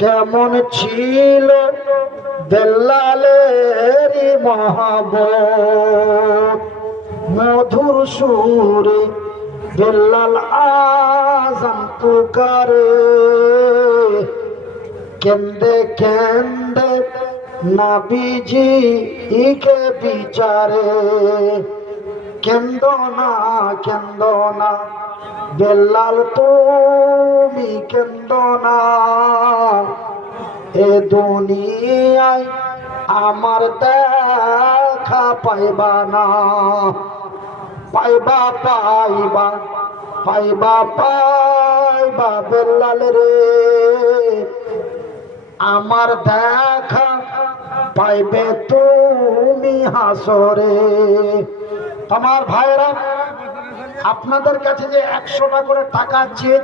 কেমন ছিল বেল্লালের মহব্বত, মধুর সুরে বেল্লাল আযান পুকারে, কেন্দে কেন্দে নবীজি ইকে বিচারে। কেন্দো না বেল্লাল তুমি কেন্দো না, এ দুনিয়ায় আমার দেখা পাইবা না। পাইবা পাইবা পাইবা পাইবা বেল্লাল রে, আমার দেখা পাইবে তুমি হাসরে। আমার ভাইরা, আপনাদের কাছে যে 100টা করে টাকা চেয়ে